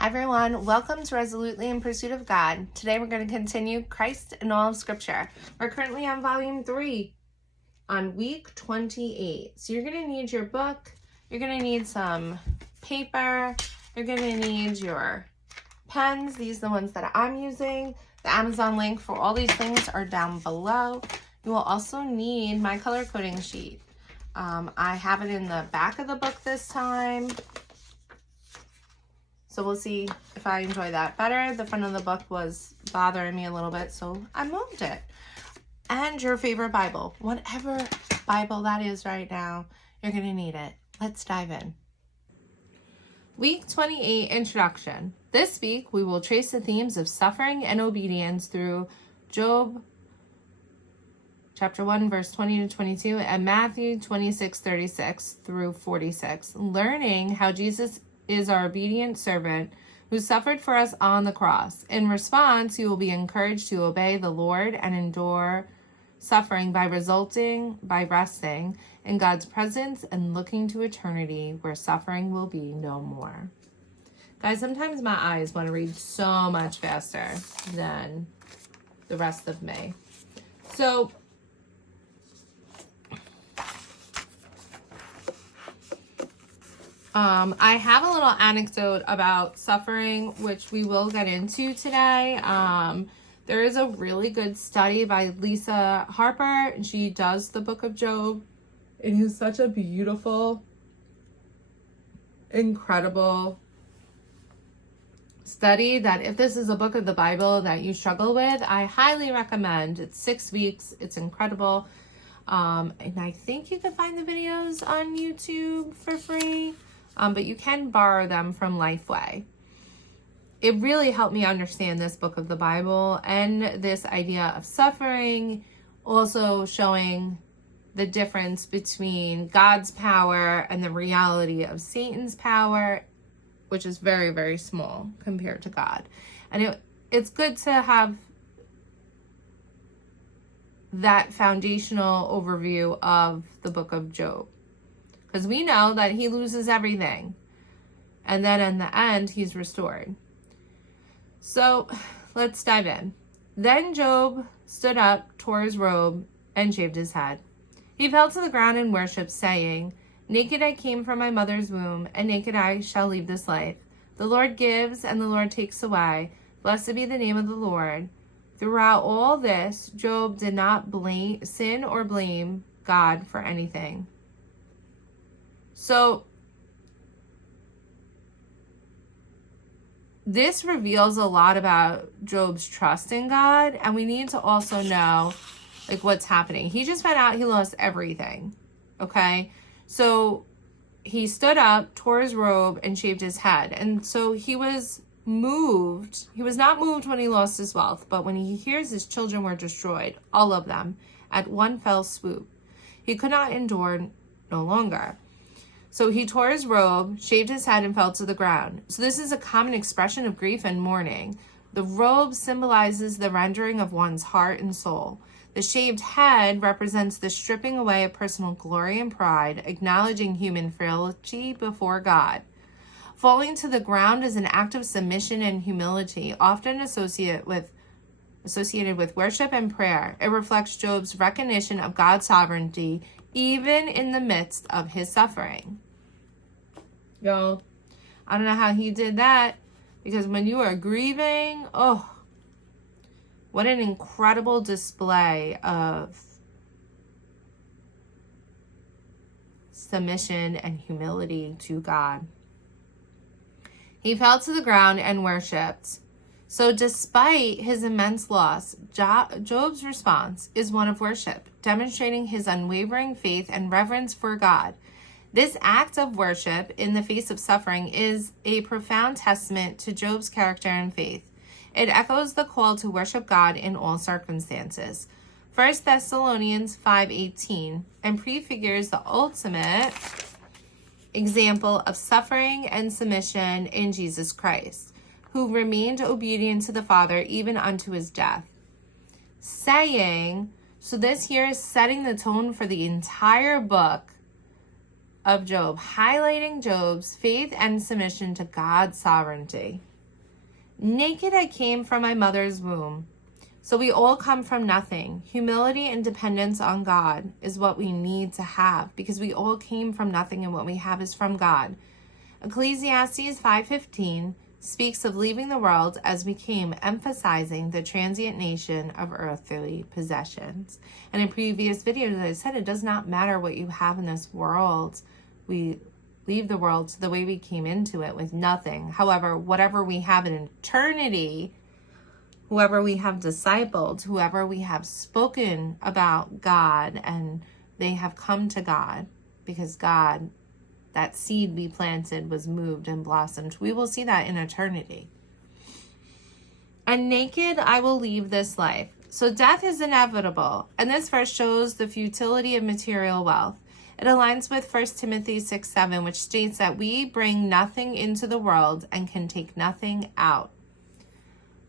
Hi everyone, welcome to Resolutely in Pursuit of God. Today we're going to continue Christ in all of Scripture. We're currently on volume 3 on week 28. So you're going to need your book, you're going to need some paper, you're going to need your pens. These are the ones that I'm using. The Amazon link for all these things are down below. You will also need my color coding sheet. I have it in the back of the book this time. So we'll see if I enjoy that better. The front of the book was bothering me a little bit, so I moved it. And your favorite Bible, whatever Bible that is right now, you're going to need it. Let's dive in. Week 28, Introduction. This week, we will trace the themes of suffering and obedience through Job chapter 1, verse 20 to 22, and Matthew 26, 36 through 46, learning how Jesus is our obedient servant who suffered for us on the cross. In response, you will be encouraged to obey the Lord and endure suffering by resting in God's presence and looking to eternity where suffering will be no more. Guys, sometimes my eyes want to read so much faster than the rest of me. So I have a little anecdote about suffering, which we will get into today. There is a really good study by Lisa Harper, and she does the book of Job. It is such a beautiful, incredible study that if this is a book of the Bible that you struggle with, I highly recommend. It's 6 weeks. It's incredible. And I think you can find the videos on YouTube for free. But you can borrow them from Lifeway. It really helped me understand this book of the Bible and this idea of suffering, also showing the difference between God's power and the reality of Satan's power, which is very, very small compared to God. And it's good to have that foundational overview of the book of Job. Because we know that he loses everything. And then in the end, he's restored. So let's dive in. Then Job stood up, tore his robe, and shaved his head. He fell to the ground and worshipped, saying, "Naked I came from my mother's womb, and naked I shall leave this life. The Lord gives, and the Lord takes away. Blessed be the name of the Lord." Throughout all this, Job did not sin or blame God for anything. So this reveals a lot about Job's trust in God, and we need to also know what's happening. He just found out he lost everything. Okay? So he stood up, tore his robe, and shaved his head. And so he was moved. He was not moved when he lost his wealth, but when he hears his children were destroyed, all of them, at one fell swoop, he could not endure no longer. So he tore his robe, shaved his head, and fell to the ground. So this is a common expression of grief and mourning. The robe symbolizes the rendering of one's heart and soul. The shaved head represents the stripping away of personal glory and pride, acknowledging human frailty before God. Falling to the ground is an act of submission and humility, often associated with worship and prayer. It reflects Job's recognition of God's sovereignty, even in the midst of his suffering. Y'all, I don't know how he did that, because when you are grieving, oh, what an incredible display of submission and humility to God. He fell to the ground and worshipped. So despite his immense loss, Job's response is one of worship, demonstrating his unwavering faith and reverence for God. This act of worship in the face of suffering is a profound testament to Job's character and faith. It echoes the call to worship God in all circumstances. 1 Thessalonians 5:18 and prefigures the ultimate example of suffering and submission in Jesus Christ, who remained obedient to the Father even unto his death. So this here is setting the tone for the entire book of Job, highlighting Job's faith and submission to God's sovereignty. Naked I came from my mother's womb. So we all come from nothing. Humility and dependence on God is what we need to have, because we all came from nothing, and what we have is from God. Ecclesiastes 5:15 speaks of leaving the world as we came, emphasizing the transient nation of earthly possessions. And in previous videos, I said it does not matter what you have in this world. We leave the world the way we came into it, with nothing. However, whatever we have in eternity, whoever we have discipled, whoever we have spoken about God, and they have come to God because God, that seed we planted, was moved and blossomed. We will see that in eternity. And naked I will leave this life. So death is inevitable. And this verse shows the futility of material wealth. It aligns with 1 Timothy 6:7, which states that we bring nothing into the world and can take nothing out.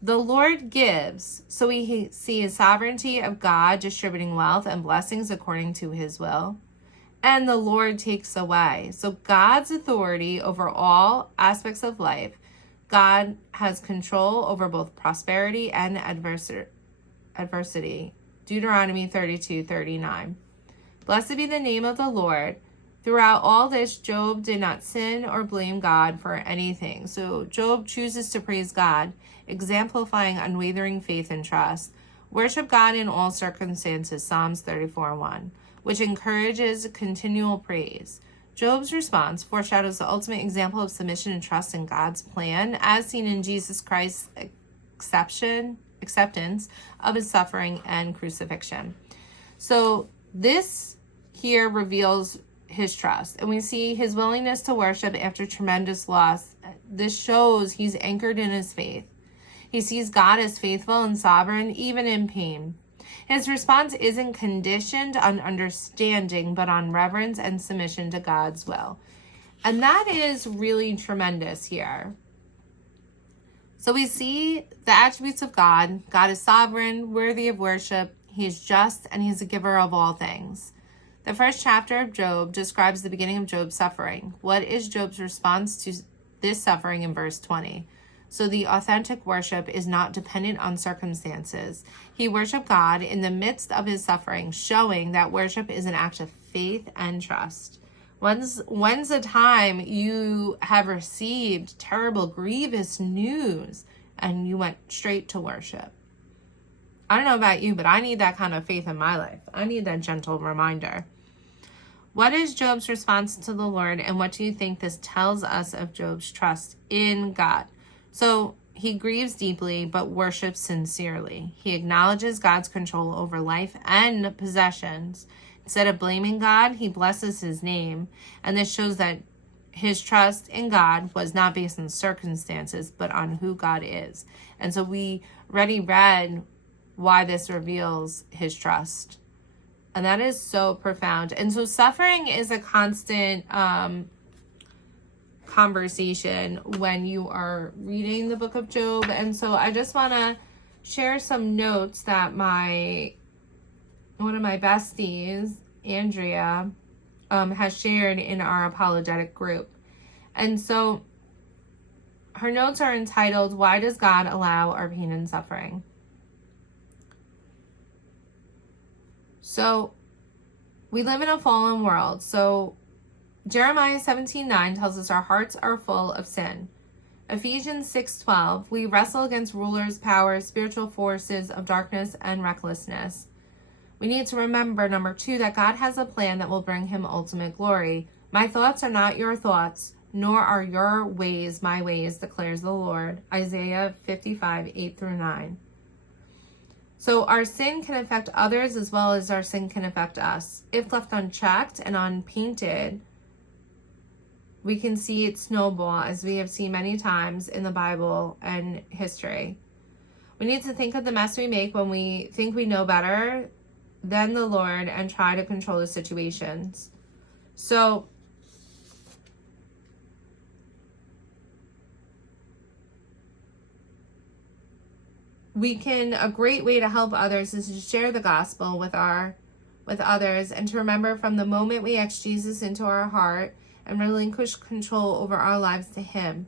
The Lord gives, so we see his sovereignty of God distributing wealth and blessings according to his will. And the Lord takes away. So God's authority over all aspects of life. God has control over both prosperity and adversity. Deuteronomy 32:39. Blessed be the name of the Lord. Throughout all this, Job did not sin or blame God for anything. So Job chooses to praise God, exemplifying unwavering faith and trust. Worship God in all circumstances, Psalms 34:1, which encourages continual praise. Job's response foreshadows the ultimate example of submission and trust in God's plan, as seen in Jesus Christ's acceptance of his suffering and crucifixion. So this here reveals his trust, and we see his willingness to worship after tremendous loss. This shows he's anchored in his faith. He sees God as faithful and sovereign, even in pain. His response isn't conditioned on understanding, but on reverence and submission to God's will. And that is really tremendous here. So we see the attributes of God. God is sovereign, worthy of worship. He is just, and he's a giver of all things. The first chapter of Job describes the beginning of Job's suffering. What is Job's response to this suffering in verse 20? So the authentic worship is not dependent on circumstances. He worshiped God in the midst of his suffering, showing that worship is an act of faith and trust. When's the time you have received terrible, grievous news and you went straight to worship? I don't know about you, but I need that kind of faith in my life. I need that gentle reminder. What is Job's response to the Lord, and what do you think this tells us of Job's trust in God? So he grieves deeply, but worships sincerely. He acknowledges God's control over life and possessions. Instead of blaming God, he blesses his name. And this shows that his trust in God was not based on circumstances, but on who God is. And so we already read why this reveals his trust. And that is so profound. And so suffering is a constant conversation when you are reading the book of Job. And so I just want to share some notes that one of my besties, Andrea, has shared in our apologetic group. And so her notes are entitled, "Why Does God Allow Our Pain and Suffering?" So we live in a fallen world. So Jeremiah 17:9 tells us our hearts are full of sin. Ephesians 6:12, we wrestle against rulers, powers, spiritual forces of darkness, and recklessness. We need to remember, number 2, that God has a plan that will bring him ultimate glory. My thoughts are not your thoughts, nor are your ways my ways, declares the Lord. Isaiah 55:8-9. So our sin can affect others as well as our sin can affect us. If left unchecked and unpainted, we can see it snowball, as we have seen many times in the Bible and history. We need to think of the mess we make when we think we know better than the Lord and try to control the situations. So a great way to help others is to share the gospel with others, and to remember, from the moment we ask Jesus into our heart and relinquish control over our lives to him,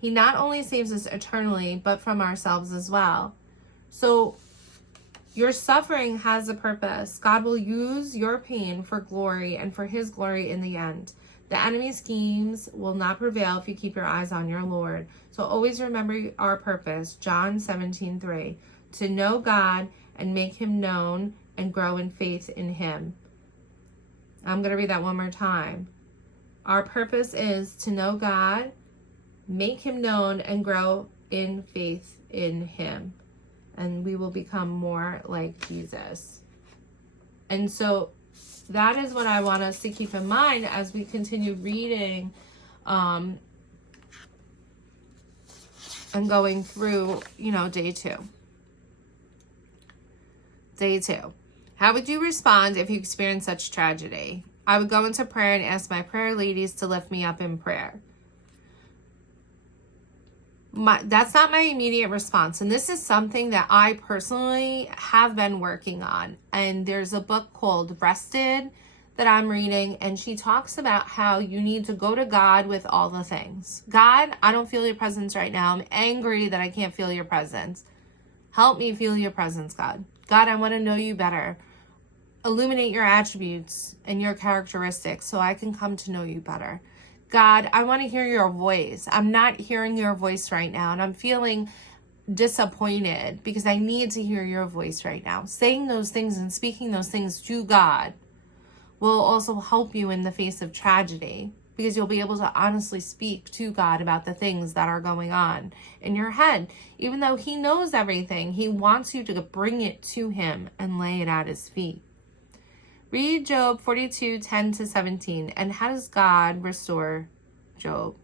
He not only saves us eternally, but from ourselves as well. So your suffering has a purpose. God will use your pain for glory and for his glory in the end. The enemy's schemes will not prevail if you keep your eyes on your Lord. So always remember our purpose, John 17:3, to know God and make him known and grow in faith in him. I'm going to read that one more time. Our purpose is to know God, make him known, and grow in faith in him. And we will become more like Jesus. And so that is what I want us to keep in mind as we continue reading and going through, day 2. Day 2. How would you respond if you experienced such tragedy? I would go into prayer and ask my prayer ladies to lift me up in prayer. That's not my immediate response. And this is something that I personally have been working on. And there's a book called Rested that I'm reading. And she talks about how you need to go to God with all the things. God, I don't feel your presence right now. I'm angry that I can't feel your presence. Help me feel your presence, God. God, I want to know you better. Illuminate your attributes and your characteristics so I can come to know you better. God, I want to hear your voice. I'm not hearing your voice right now, and I'm feeling disappointed because I need to hear your voice right now. Saying those things and speaking those things to God will also help you in the face of tragedy, because you'll be able to honestly speak to God about the things that are going on in your head. Even though he knows everything, he wants you to bring it to him and lay it at his feet. Read Job 42:10-17. And how does God restore Job?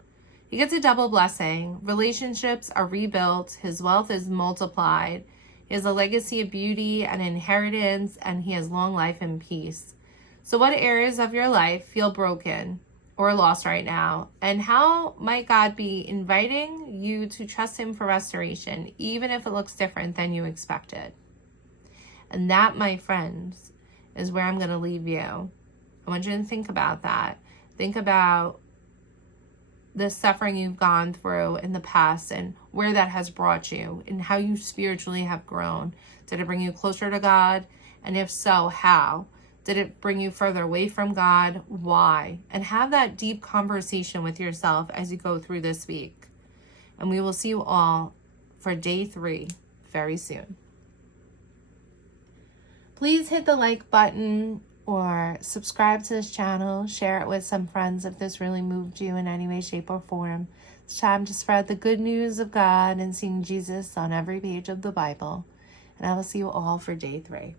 He gets a double blessing. Relationships are rebuilt. His wealth is multiplied. He has a legacy of beauty and inheritance, and he has long life and peace. So what areas of your life feel broken or lost right now? And how might God be inviting you to trust him for restoration, even if it looks different than you expected? And that, my friends, is where I'm going to leave you. I want you to think about that. Think about the suffering you've gone through in the past and where that has brought you and how you spiritually have grown. Did it bring you closer to God? And if so, how? Did it bring you further away from God? Why? And have that deep conversation with yourself as you go through this week. And we will see you all for day 3 very soon. Please hit the like button or subscribe to this channel. Share it with some friends if this really moved you in any way, shape, or form. It's time to spread the good news of God and seeing Jesus on every page of the Bible. And I will see you all for day 3.